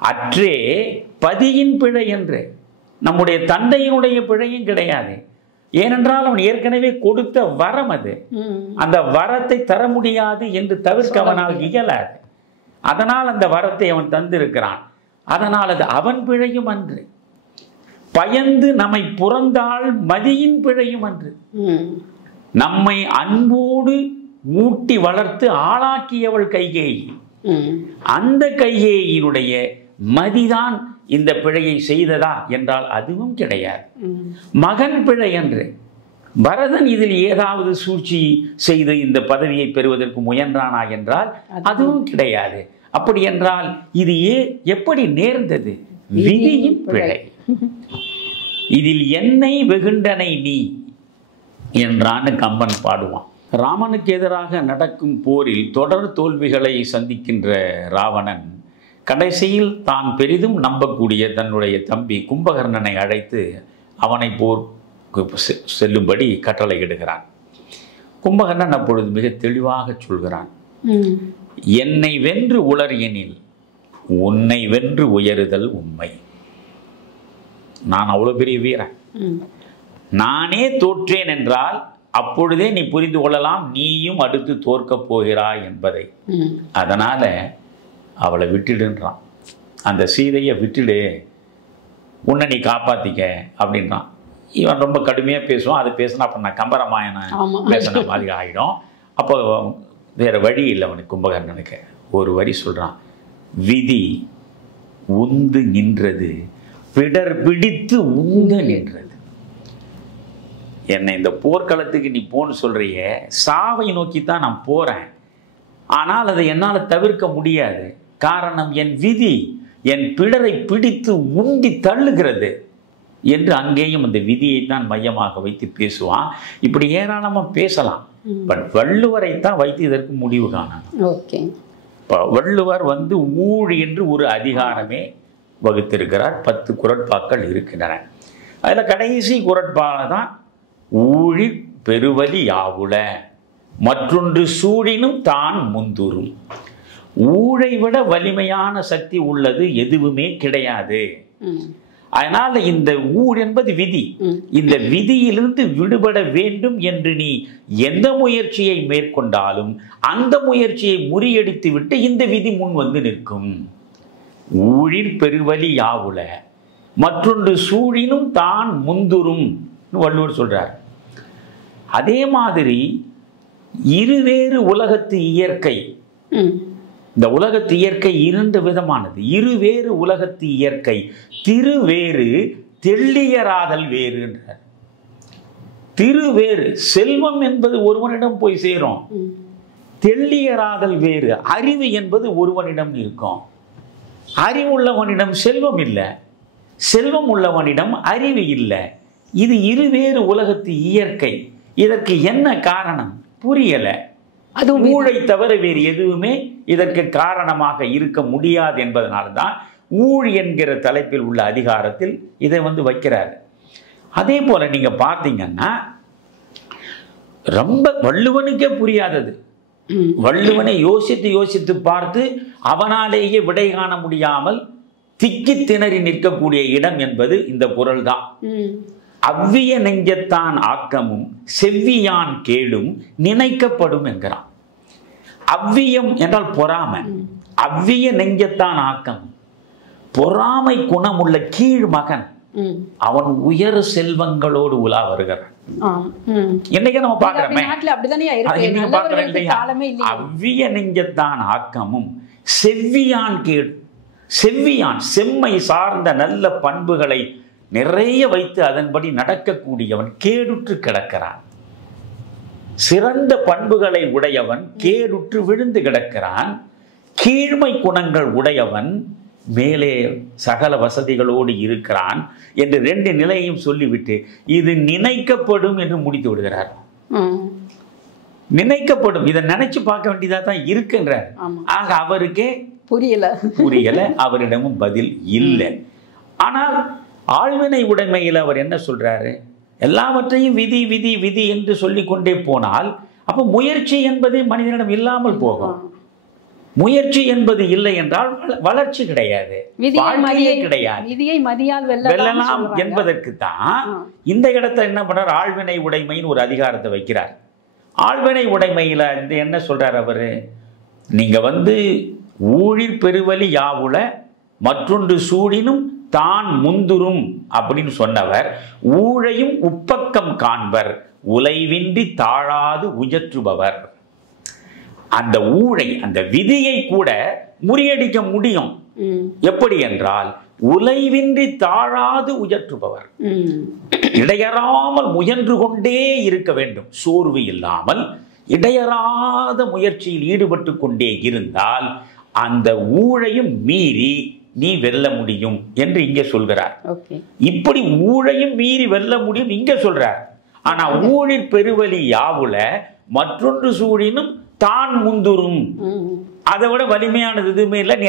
அற்றே பதியின் பிழை என்று நம்முடைய தந்தையினுடைய பிழையும் கிடையாது. ஏனென்றால் அவன் ஏற்கனவே கொடுத்த வரம் அது. அந்த வரத்தை தர முடியாது என்று தவிர்க்க அவனால் இயலாது. அதனால் அந்த வரத்தை அவன் தந்திருக்கிறான். அதனால் அது அவன் பிழையும் அன்று. பயந்து நம்மை புறந்தாள் மதியின் பிழையும் அன்று. நம்மை அன்போடு ஊட்டி வளர்த்து ஆளாக்கியவள் கைகேயி. அந்த கைகேயினுடைய மதிதான் இந்த பிழையை செய்ததா என்றால் அதுவும் கிடையாது. மகன் பிழை என்று பரதன் இதில் ஏதாவது சூழ்ச்சி செய்து இந்த பதவியை பெறுவதற்கு முயன்றானா என்றால் அதுவும் கிடையாது. அப்படி என்றால் இது எப்படி நேர்ந்தது? விதியின் பிழை. இதில் என்னை வெகுண்டனை நீ என்றான்னு கம்பன் பாடுவான். ராமனுக்கு எதிராக நடக்கும் போரில் தொடர் தோல்விகளை சந்திக்கின்ற ராவணன் கடைசியில் தான் பெரிதும் நம்பக்கூடிய தன்னுடைய தம்பி கும்பகர்ணனை அழைத்து அவனை போர் செல்லும்படி கட்டளையிடுகிறான். கும்பகர்ணன் அப்பொழுது மிக தெளிவாக சொல்கிறான், என்னை வென்று உளர் எனில் உன்னை வென்று உயருதல் உண்மை. நான் அவ்வளவு பெரிய வீரன், நானே தோற்றேன் என்றால் அப்பொழுதே நீ புரிந்து கொள்ளலாம் நீயும் அடுத்து தோற்கப் போகிறாய் என்பதை. அதனால அவளை விட்டுடுன்றான். அந்த சீதையை விட்டுடு, உன்னை நீ காப்பாத்திக்க அப்படின்றான். இவன் ரொம்ப கடுமையாக பேசுவான். அது பேசினா அப்போ நான் கம்பராமாயணம் பேசின மாதிரி ஆகிடும். அப்போ வேற வழி இல்லை அவனுக்கு. கும்பகர்ணனுக்கு ஒரு வரி சொல்றான், விதி உந்து நின்றது, பிடர் பிடித்து உந்து நின்றது. என்னை இந்த போர்க்களத்துக்கு நீ போன்னு சொல்றிய, சாவை நோக்கித்தான் நான் போறேன், ஆனால் அதை என்னால் தவிர்க்க முடியாது. காரணம் என் விதி என் பிடரை பிடித்து உண்டி தள்ளுகிறது என்று அங்கேயும் அந்த விதியைத்தான் மையமாக வைத்து பேசுவான். இப்படி ஏராளமாக பேசலாம். பட் வள்ளுவரைத்தான் வைத்து இதற்கு முடிவு காணணும். இப்போ வள்ளுவர் ஊழ் என்று ஒரு அதிகாரமே வகுத்திருக்கிறார். 10 குறட்பாக்கள் இருக்கின்றன. அதில் கடைசி குறட்பால தான் ஊழிற் பெருவலி யாவுல மற்றொன்று சூழினும் தான் முந்துரும். ஊழை விட வலிமையான சக்தி உள்ளது எதுவுமே கிடையாது. அதனால இந்த ஊழ் என்பது விதி. இந்த விதியிலிருந்து விடுபட வேண்டும் என்று நீ எந்த முயற்சியை மேற்கொண்டாலும் அந்த முயற்சியை முறியடித்து விட்டு இந்த விதி முன் வந்து நிற்கும். ஊழிற் பெருவலி யாவுல மற்றொன்று சூழினும் தான் முந்துரும் வள்ளுவர் சொல்றார். அதே மாதிரி இருவேறு உலகத்து இயற்கை, இந்த உலகத்து இயற்கை 2 விதமானது. இருவேறு உலகத்து இயற்கை திருவேறு தெள்ளியராதல் வேறு என்றார். திருவேறு செல்வம் என்பது ஒருவனிடம் போய் சேரும், தெள்ளியராதல் வேறு. அறிவு என்பது ஒருவனிடம் இருக்கும். அறிவுள்ளவனிடம் செல்வம் இல்லை, செல்வம் உள்ளவனிடம் அறிவு இல்லை. இது இருவேறு உலகத்து இயற்கை. இதற்கு என்ன காரணம் புரியல. அது ஊழை தவிர வேறு எதுவுமே இதற்கு காரணமாக இருக்க முடியாது என்பதனால்தான் ஊழ் என்கிற தலைப்பில் உள்ள அதிகாரத்தில் இதை வைக்கிறார். அதே போல நீங்க பார்த்தீங்கன்னா ரொம்ப வள்ளுவனுக்கே புரியாதது. வள்ளுவனை யோசித்து யோசித்து பார்த்து அவனாலேயே விடை காண முடியாமல் திக்கி திணறி நிற்கக்கூடிய இடம் என்பது இந்த குறள் தான். அவ்விய நெஞ்சத்தான் ஆக்கமும் செவ்வியான் கேடும் நினைக்கப்படும் என்கிறான். அவ்வியம் என்றால் பொறாமை. அவ்விய நெஞ்சத்தான் ஆக்கம், பொறாமை குணமுள்ள கீழ் மகன் அவன் உயர் செல்வங்களோடு உலா வருகிறான். இன்னைக்கு நம்ம பாக்குறோமே, அவ்விய நெஞ்சத்தான் ஆக்கமும் செவ்வியான் கேடு. செவ்வியான் செம்மை சார்ந்த நல்ல பண்புகளை நிறைய வைத்து அதன்படி நடக்கக்கூடியவன் கேடுற்று கிடக்கிறான். சிறந்த பண்புகளை உடையவன் கேடுற்று விழுந்து கிடக்கிறான். கீழ்மை குணங்கள் உடையவன் மேலே சகல வசதிகளோடு இருக்கிறான் என்று 2 நிலையையும் சொல்லிவிட்டு இது நினைக்கப்படும் என்று முடித்து விடுகிறார். நினைக்கப்படும், இதை நினைச்சு பார்க்க வேண்டியதா தான் இருக்குன்றார். ஆக அவருக்கே புரியல, அவரிடமும் பதில் இல்லை. ஆனால் ஆழ்வினை உடைமையில் அவர் என்ன சொல்றாரு? எல்லாவற்றையும் விதி விதி விதி என்று சொல்லிக்கொண்டே போனால் அப்போ முயற்சி என்பதே மனிதனிடம் இல்லாமல் போகும். முயற்சி என்பது இல்லை என்றால் வளர்ச்சி கிடையாது, வாழ்க்கையே கிடையாது. வெல்லலாம் என்பதற்கு தான் இந்த இடத்துல என்ன பண்றார்? ஆழ்வினை உடைமைன்னு ஒரு அதிகாரத்தை வைக்கிறார். ஆழ்வினை உடைமையில என்ன சொல்றார் அவரு? நீங்க ஊழிற் பெருவலி யாவுல மற்றொன்று சூழினும் தான் முந்துரும் அப்படின்னு சொன்னவர் ஊழையும் உப்பக்கம் காண்பர் உலைவின்றி தாழாது உயற்றுபவர். அந்த ஊழை அந்த விதியை கூட முறியடிக்க முடியும். எப்படி என்றால் உலைவின்றி தாழாது உயற்றுபவர். இடையறாமல் முயன்று கொண்டே இருக்க வேண்டும், சோர்வு இல்லாமல் இடையறாத முயற்சியில் ஈடுபட்டு கொண்டே இருந்தால் அந்த ஊழையும் மீறி நீ வெல்ல முடியும் என்று இங்கே சொல்கிறார். இப்படி ஊழையும் மீறி வெல்ல முடியும் இங்கே சொல்றார். ஆனா ஊழிற் பெருவலி யாவுல மற்றொன்று சூழினும் தான் முந்துரும். அதை விட வலிமையானது எதுவுமே இல்லை. நீ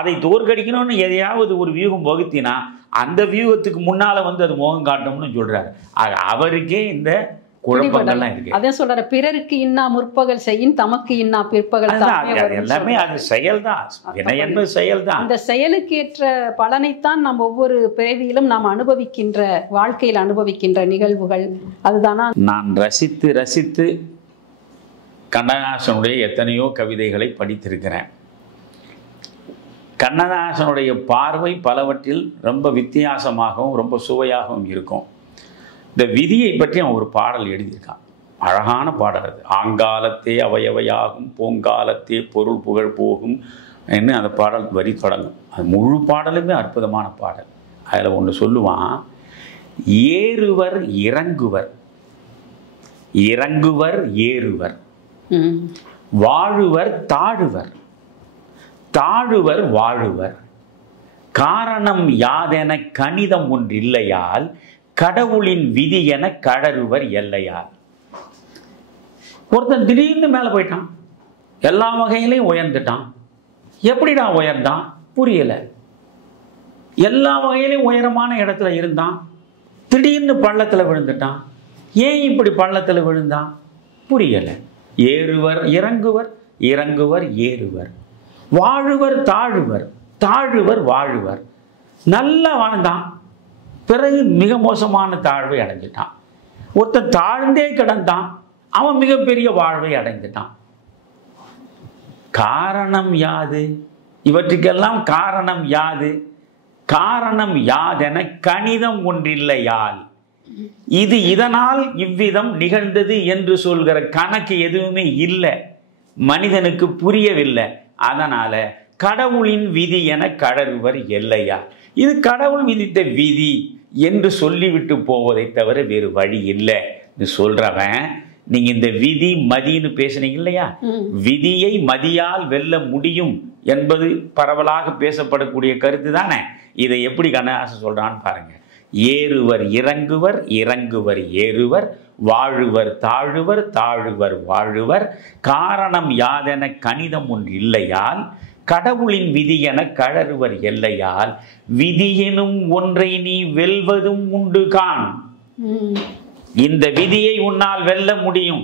அதை தோற்கடிக்கணும்னு எதையாவது ஒரு வியூகம் வகுத்தினா அந்த வியூகத்துக்கு முன்னால அது முகம் காட்டணும்னு சொல்றாரு. அவருக்கே இந்த குழப்பங்கள்லாம் இருக்கு. அதான் சொல்ற, பிறருக்கு இன்னா முற்பகல் செய்யும் தமக்கு இன்னா பிற்பகல். எல்லாமே அது செயல்தான், வினை என்பது செயல்தான். அந்த செயலுக்கு ஏற்ற பலனைத்தான் நம்ம ஒவ்வொரு பிறவியிலும் நாம் அனுபவிக்கின்ற, வாழ்க்கையில் அனுபவிக்கின்ற நிகழ்வுகள் அதுதானா. நான் ரசித்து ரசித்து கண்ணதாசனுடைய எத்தனையோ கவிதைகளை படித்திருக்கிறேன். கண்ணதாசனுடைய பார்வை பலவற்றில் ரொம்ப வித்தியாசமாகவும் ரொம்ப சுவையாகவும் இருக்கும். இந்த விதியை பற்றி அவன் ஒரு பாடல் எழுதியிருக்கான், அழகான பாடல் அது. ஆங்காலத்தே அவையவையாகும், பூங்காலத்தே பொருள் புகழ் போகும், என்ன அந்த பாடல் வரி தொடங்கும். அது முழு பாடலுமே அற்புதமான பாடல். அதில் ஒன்று சொல்லுவான், ஏறுவர் இறங்குவர், இறங்குவர் ஏறுவர், வாழுவர் தாழுவர், தாழுவர் வாழுவர், காரணம் யாதென கணிதம் ஒன்றில்லையால் கடவுளின் விதி என கழறுவர் எல்லையால். ஒருத்தன் திடீர்னு மேலே போயிட்டான், எல்லா வகையிலையும் உயர்ந்துட்டான். எப்படிடா உயர்ந்தான் புரியலை. எல்லா வகையிலையும் உயரமான இடத்துல இருந்தான், திடீர்னு பள்ளத்தில் விழுந்துட்டான். ஏன் இப்படி பள்ளத்தில் விழுந்தான் புரியலை. ஏறுவர் இறங்குவர், இறங்குவர் ஏறுவர், வாழுவர் தாழுவர், தாழுவர் வாழுவர். நல்லா வாழ்ந்தான், பிறகு மிக மோசமான தாழ்வை அடைஞ்சிட்டான். ஒருத்தன் தாழ்ந்தே கிடந்தான், அவன் மிகப்பெரிய வாழ்வை அடைந்துட்டான். காரணம் யாது? இவற்றுக்கெல்லாம் காரணம் யாது? காரணம் யாதென கணிதம் ஒன்றில்லையால், இது இதனால் இவ்விதம் நிகழ்ந்தது என்று சொல்கிற கணக்கு எதுவுமே இல்லை, மனிதனுக்கு புரியவில்லை. அதனால கடவுளின் விதி என கழறுவர் எல்லையா. இது கடவுள் விதித்த விதி என்று சொல்லிவிட்டு போவதை தவிர வேறு வழி இல்லை. சொல்றவன், நீங்க இந்த விதி மதின்னு பேசுனீங்க இல்லையா, விதியை மதியால் வெல்ல முடியும் என்பது பரவலாக பேசப்படக்கூடிய கருத்து தானே. இதை எப்படி கண்ணதாசன் சொல்றான்னு பாருங்க. ஏறுவர் இறங்குவர், இறங்குவர் ஏறுவர், வாழுவர் தாழுவர், தாழுவர் வாழுவர், காரணம் யாதென கணிதம் ஒன்று இல்லையால் கடவுளின் விதி என கழறுவர் எல்லையால், விதியெனும் ஒன்றை நீ வெல்வதும் உண்டு கான். இந்த விதியை உன்னால் வெல்ல முடியும்.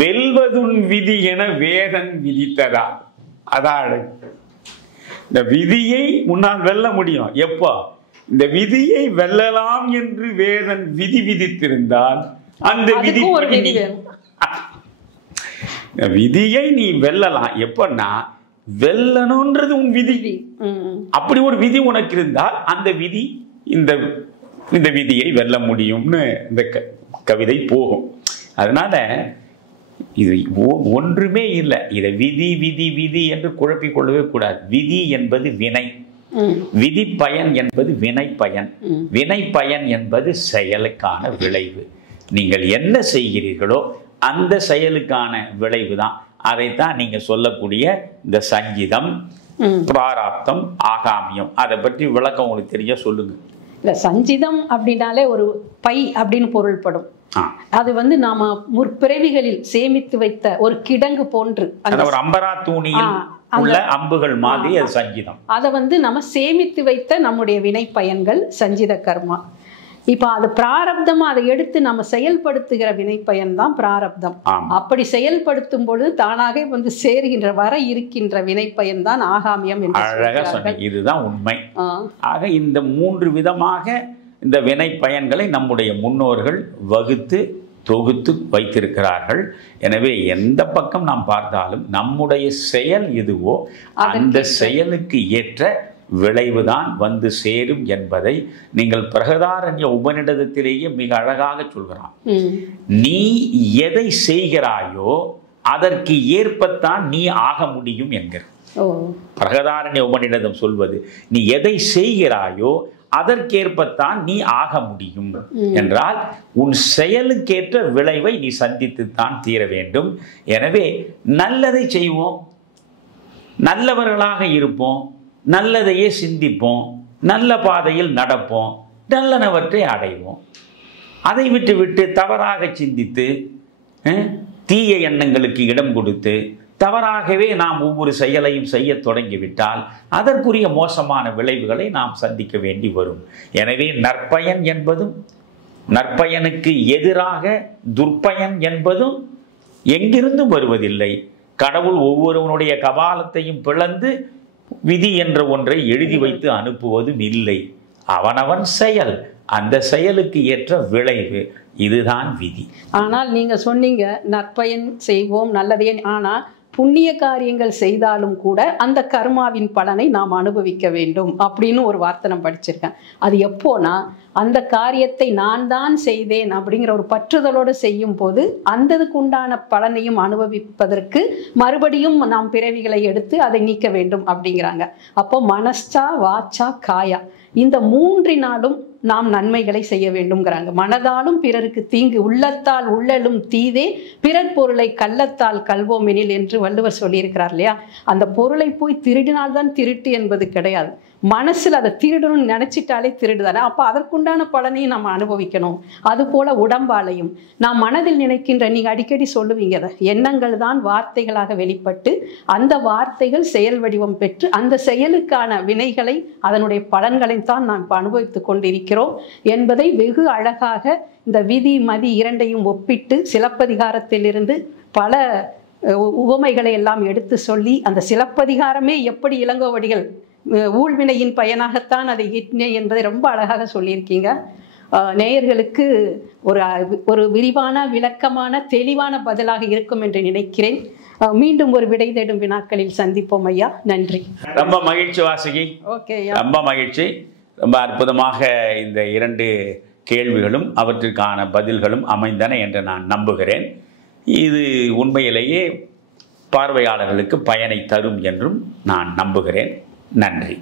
வெல்வதும் விதி என வேதன் விதித்ததா. அதான் இந்த விதியை உன்னால் வெல்ல முடியும். எப்போ? இந்த விதியை வெல்லலாம் என்று வேதன் விதி விதித்திருந்தால் அந்த விதியை நீ வெல்லலாம். எப்பன்னா வெல்லணும்ன்றது உன் விதி. அப்படி ஒரு விதி உனக்கு இருந்தால் அந்த விதி இந்த விதியை வெல்ல முடியும்னு இந்த கவிதை போகும். அதனால இது ஒன்றுமே இல்லை. இதை விதி விதி விதி என்று குழப்பிக் கொள்ளவே கூடாது. விதி என்பது வினை, விதி பயன் என்பது வினை பயன், வினை பயன் என்பது செயலுக்கான விளைவு. நீங்கள் என்ன செய்கிறீர்களோ அந்த செயலுக்கான விளைவு தான். அதைத்தான் நீங்க சொல்லக்கூடிய இந்த சங்கீதம், பிராராப்தம், ஆகாமியம், அதை பற்றி விளக்கம் உங்களுக்கு தெரிய சொல்லுங்க. இல்லை, சஞ்சிதம் அப்படின்னாலே ஒரு பை அப்படின்னு பொருள்படும். அது நாம முற்பிறவிகளில் சேமித்து வைத்த ஒரு கிடங்கு போன்று, ஒரு அம்பரா தூணியில் உள்ள அம்புகள் மாதிரி அது சஞ்சிதம். அதை நம்ம சேமித்து வைத்த நம்முடைய வினை பயன்கள் சஞ்சித கர்மா. இப்ப அது பிராரப்தமா அதை எடுத்து நம்ம செயல்படுத்துகிற வினை பயன் தான் பிராரப்தம். அப்படி செயல்படுத்தும் பொழுது தானாக சேருகின்ற வர இருக்கின்ற வினை பயன் தான் ஆகாமியம் என்று அழகா சொன்னீங்க. இதுதான் உண்மை. ஆக இந்த 3 விதமாக இந்த வினை பயன்களை நம்முடைய முன்னோர்கள் வகுத்து தொகுத்து வைத்திருக்கிறார்கள். எனவே எந்த பக்கம் நாம் பார்த்தாலும் நம்முடைய செயல் எதுவோ அந்த செயலுக்கு ஏற்ற விளைவுதான் சேரும் என்பதை நீங்கள் பிரகதாரண்ய உபநிடதத்திலேயே மிக அழகாக சொல்கிறான். நீ எதை செய்கிறாயோ அதற்கு ஏற்பத்தான் நீ ஆக முடியும் என்கிற பிரகதாரண்ய உபநிடதம் சொல்வது. நீ எதை செய்கிறாயோ அதற்கேற்பத்தான் நீ ஆக முடியும் என்றால் உன் செயலுக்கேற்ற விளைவை நீ சந்தித்துத்தான் தீர வேண்டும். எனவே நல்லதை செய்வோம், நல்லவர்களாக இருப்போம், நல்லதையே சிந்திப்போம், நல்ல பாதையில் நடப்போம், நல்லனவற்றை அடைவோம். அதை விட்டு தவறாக சிந்தித்து தீய எண்ணங்களுக்கு இடம் கொடுத்து தவறாகவே நாம் ஒவ்வொரு செயலையும் செய்ய தொடங்கிவிட்டால் அதற்குரிய மோசமான விளைவுகளை நாம் சந்திக்க வேண்டி வரும். எனவே நற்பயன் என்பதும் நற்பயனுக்கு எதிராக துர்ப்பயன் என்பதும் எங்கிருந்தும் வருவதில்லை. கடவுள் ஒவ்வொருவனுடைய கபாலத்தையும் பிளந்து விதி என்ற ஒன்றை எழுதி வைத்து அனுப்புவதும் இல்லை. அவனவன் செயல், அந்த செயலுக்கு ஏற்ற விளைவு, இதுதான் விதி. ஆனால் நீங்க சொன்னீங்க நற்பயன் செய்வோம் நல்லதே. ஆனால் புண்ணிய காரியங்கள் செய்தாலும் கூட அந்த கர்மாவின் பலனை நாம் அனுபவிக்க வேண்டும் அப்படின்னு ஒரு வார்த்தை நான் படிச்சிருக்கேன். அது எப்போனா, அந்த காரியத்தை நான் தான் செய்தேன் அப்படிங்கிற ஒரு பற்றுதலோடு செய்யும் போது அந்ததுக்கு உண்டான பலனையும் அனுபவிப்பதற்கு மறுபடியும் நாம் பிறவிகளை எடுத்து அதை நீக்க வேண்டும் அப்படிங்கிறாங்க. அப்போ மனசா, வாச்சா, காயா இந்த மூன்றினாலும் நாம் நன்மைகளை செய்ய வேண்டும்ங்கிறாங்க. மனதாலும் பிறருக்கு தீங்கு, உள்ளத்தால் உள்ளலும் தீதே, பிறர் பொருளை கள்ளத்தால் கல்வோமெனில் என்று வள்ளுவர் சொல்லியிருக்கிறார் இல்லையா? அந்த பொருளை போய் திருடினால்தான் திருட்டு என்பது கிடையாது. மனசில் அதை திருடணும்னு நினைச்சிட்டாலே திருடுதானே. அப்போ அதற்குண்டான பலனையும் நம்ம அனுபவிக்கணும். அதுபோல உடம்பாலையும் நாம் மனதில் நினைக்கின்ற, நீங்க அடிக்கடி சொல்லுவீங்க, எண்ணங்கள் தான் வார்த்தைகளாக வெளிப்பட்டு அந்த வார்த்தைகள் செயல் வடிவம் பெற்று அந்த செயலுக்கான வினைகளை அதனுடைய பலன்களை தான் நாம் அனுபவித்துக் கொண்டிருக்கிறோம் என்பதை வெகு அழகாக இந்த விதி மதி இரண்டையும் ஒப்பிட்டு சிலப்பதிகாரத்திலிருந்து பல உவமைகளை எல்லாம் எடுத்து சொல்லி, அந்த சிலப்பதிகாரமே எப்படி இளங்கோவடிகள் ஊழ்வினையின் பயனாகத்தான் அதை ஈட்டினேன் என்பதை ரொம்ப அழகாக சொல்லியிருக்கீங்க. நேயர்களுக்கு ஒரு விரிவான, விளக்கமான, தெளிவான பதிலாக இருக்கும் என்று நினைக்கிறேன். மீண்டும் ஒரு விடை தேடும் வினாக்களில் சந்திப்போம் ஐயா. நன்றி. ரொம்ப மகிழ்ச்சி வாசுகி. ஓகே, ரொம்ப மகிழ்ச்சி. ரொம்ப அற்புதமாக இந்த 2 கேள்விகளும் அவற்றிற்கான பதில்களும் அமைந்தன என்று நான் நம்புகிறேன். இது உண்மையிலேயே பார்வையாளர்களுக்கு பயனை தரும் என்றும் நான் நம்புகிறேன். நன்றி.